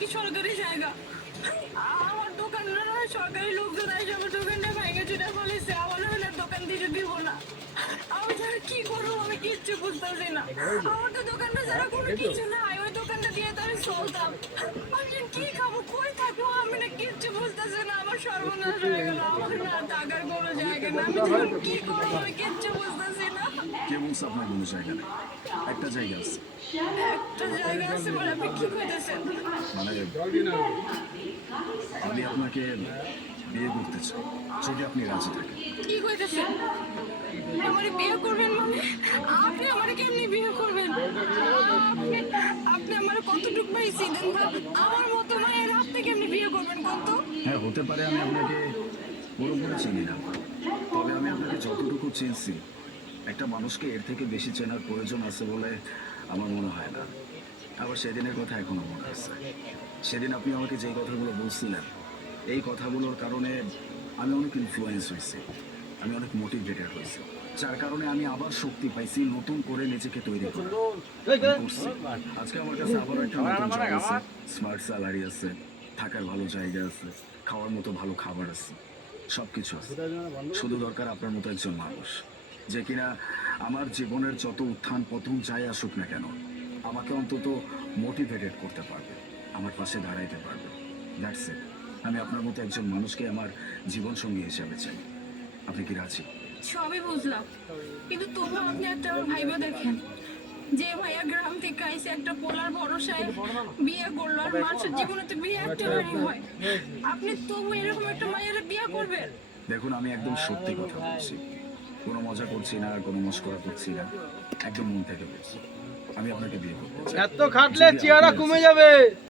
কি সরকারি জায়গা? আমার দোকানটা সরকারি লোকজন এসে আমার দোকানটা ভেঙে চুরে ফেলেছে। আমার হলে দোকান দিতে দিব না। আমি যারা কি করবো আমি কিচ্ছু বুঝতেছি না। আমার তো দোকানটা যারা কোনো কিছু নাই, ওই দোকানটা দিয়ে তো আমি চলতাম। আমি কি খাবো, কই থাকবো আমি না কিচ্ছু বুঝতেছি না। আমার সর্বনাশ হয়ে গেল। আমার না থাকার কোনো জায়গা না। আমি যখন কি করবো আমি কিচ্ছু বুঝতেছি না। কে বলছে আপনার কোনো জায়গা নেই? একটা জায়গা আছে। একটা জায়গা আছে বলে আপনি কি কইতেছেন? মানে আমি আপনাকে বিয়ে করতে চাই, যদি আপনি রাজি থাকেন। কি কইতেছেন? আমারে বিয়ে করবেন মানে? আপনি আমারে কেমনি বিয়ে করবেন? আপনি আপনি আমারে কতটুকু পাইছি দেন তো? আমার মতো মায়ের আপনি কেমনি বিয়ে করবেন কোন তো? হ্যাঁ, হতে পারে আমি আপনাকে পুরোপুরি চিনি না, তবে আমি আপনাকে যতটুকু চিনছি, একটা মানুষকে এর থেকে বেশি চেনার প্রয়োজন আছে বলে আমার মনে হয় না। আবার সেদিনের কথা এখনো মনে আছে। সেদিন আপনি আমাকে যে কথাগুলো বলছিলেন, এই কথাগুলোর কারণে আমি অনেক ইনফ্লুয়েন্স হয়েছি, আমি অনেক মোটিভেটেড হয়েছি, যার কারণে আমি আবার শক্তি পাইছি নতুন করে নিজেকে তৈরি করার। আমি করছি। আজকে আমার কাছে আবার একটা নতুন জব আছে, স্মার্ট স্যালারি আছে, থাকার ভালো জায়গা আছে, খাওয়ার মতো ভালো খাবার আছে, সবকিছু আছে। শুধু দরকার আপনার মতো একজন মানুষ, যে কিনা আমার জীবনের যত উত্থান পতন যাই আসুক না কেন, আমাকে অন্তত মোটিভেটেড করতে পারবে, আমার পাশে দাঁড়াইতে পারবে। That's it. আমি আপনার মতো একজন মানুষকে আমার জীবন সঙ্গী হিসাবে চাই। আপনি কি রাজি? সবই বুঝলাম, কিন্তু তবুও আপনি একটা আমার ভাইবা দেখেন, যে ভাইয়া গ্রাম থেকে আইসে একটা পোলার ভরসায় বিয়ে করলো, আর মানুষের জীবনে তো বিয়ে একটাবারই হয়। আপনি তবু এরকম একটা মায়ের বিয়ে করবেন? দেখুন, আমি একদম সত্যি কথা বলছি, কোনো মজা করছি না, কোনো মস্করা করছি না, একদম মন থেকে বলছি। আমি আপনাকে বিয়ে করতে চাই। এত খাটলে চেহারা কমে যাবে।